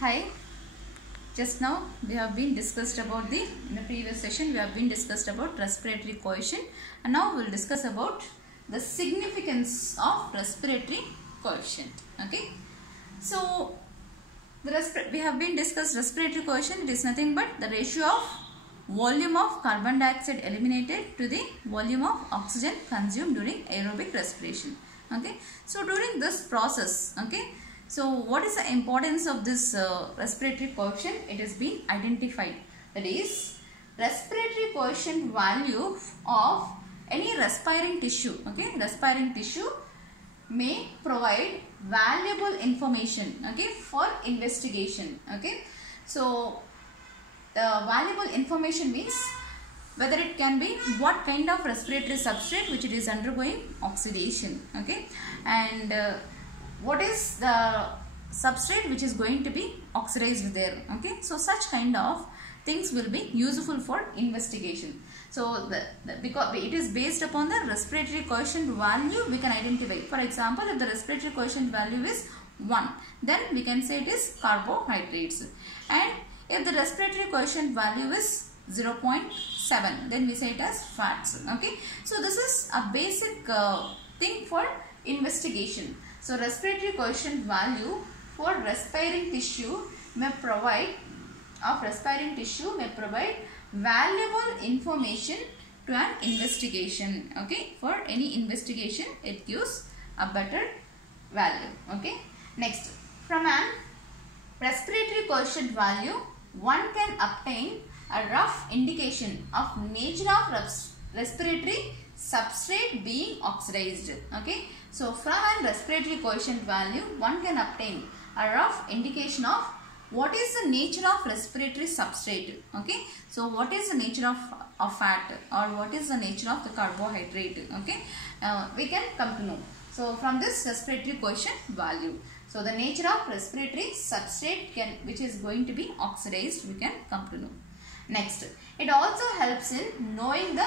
Hi, just now we have been discussed about in the previous session we have been discussed about respiratory coefficient, and now we will discuss about the significance of respiratory coefficient. Okay, so we have been discussed respiratory coefficient. It is nothing but the ratio of volume of carbon dioxide eliminated to the volume of oxygen consumed during aerobic respiration. Okay, so during this process, okay, so what is the importance of this respiratory coefficient? It has been identified. That is, respiratory coefficient value of any respiring tissue, okay, respiring tissue may provide valuable information, okay, for investigation. Okay, so valuable information means whether it can be what kind of respiratory substrate which it is undergoing oxidation, okay, and what is the substrate which is going to be oxidized there. Okay, so such kind of things will be useful for investigation. So because it is based upon the respiratory coefficient value we can identify. For example, if the respiratory coefficient value is 1, then we can say it is carbohydrates, and if the respiratory coefficient value is 0.7, then we say it as fats. Okay, so this is a basic thing for investigation. So respiratory coefficient value for respiring tissue may provide valuable information to an investigation. Okay, for any investigation it gives a better value. Okay, next, from an respiratory coefficient value one can obtain a rough indication of nature of respiratory substrate being oxidized. Okay, so from a respiratory coefficient value one can obtain a rough indication of what is the nature of respiratory substrate. Okay, so what is the nature of fat, or what is the nature of the carbohydrate. Okay, we can come to know. So from this respiratory coefficient value, so the nature of respiratory substrate which is going to be oxidized, we can come to know. Next, it also helps in knowing the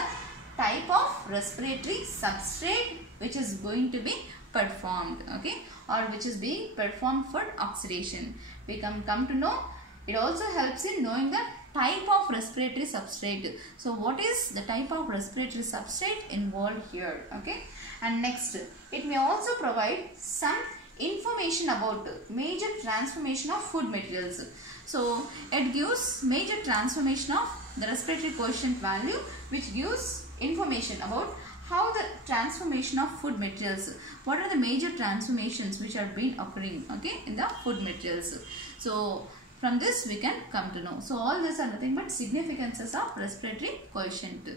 type of respiratory substrate which is going to be performed, okay, or which is being performed for oxidation. We can come to know. It also helps in knowing the type of respiratory substrate. So what is the type of respiratory substrate involved here? Okay, and next, it may also provide some information about major transformation of food materials. So it gives major transformation of the respiratory coefficient value, which gives information about how the transformation of food materials, what are the major transformations which are being occurring, okay, in the food materials. So from this we can come to know. So all these are nothing but significances of respiratory coefficient,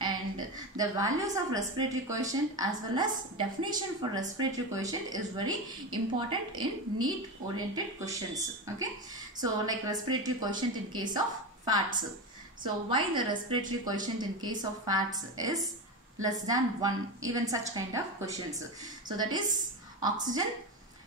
and the values of respiratory coefficient as well as definition for respiratory coefficient is very important in NEET oriented questions. Okay, so like respiratory coefficient in case of fats. So why the respiratory coefficient in case of fats is less than 1, even such kind of questions. So that is, oxygen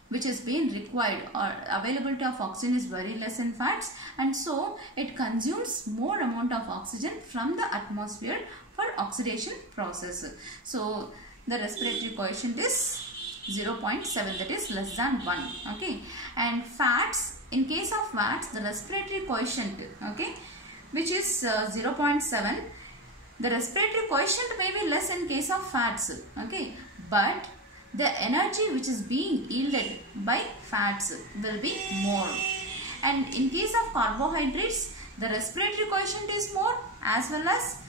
which is being required, or availability of oxygen is very less in fats, and so it consumes more amount of oxygen from the atmosphere for oxidation process. So the respiratory coefficient is 0.7, that is less than 1. Okay, and fats, in case of fats the respiratory coefficient, okay, which is 0.7, the respiratory coefficient may be less in case of fats, okay, but the energy which is being yielded by fats will be more. And in case of carbohydrates, the respiratory coefficient is more, as well as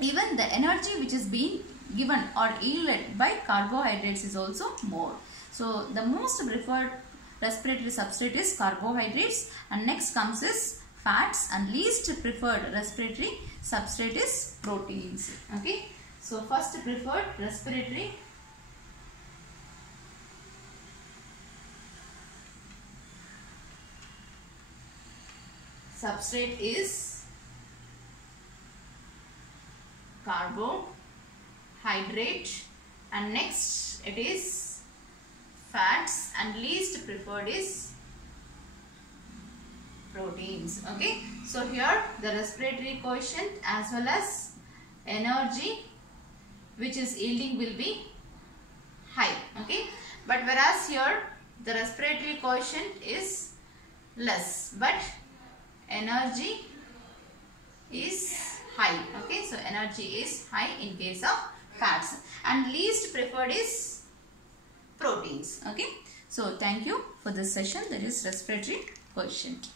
even the energy which is being given or yielded by carbohydrates is also more. So the most preferred respiratory substrate is carbohydrates, and next comes is fats, and least preferred respiratory substrate is proteins. Okay, so first preferred respiratory substrate is carbohydrate, and next it is fats, and least preferred is proteins. Okay, so here the respiratory coefficient as well as energy which is yielding will be high. Okay, but whereas here the respiratory coefficient is less, but energy is high. Okay, so energy is high in case of fats, and least preferred is proteins. Okay, so thank you for this session. That is respiratory quotient.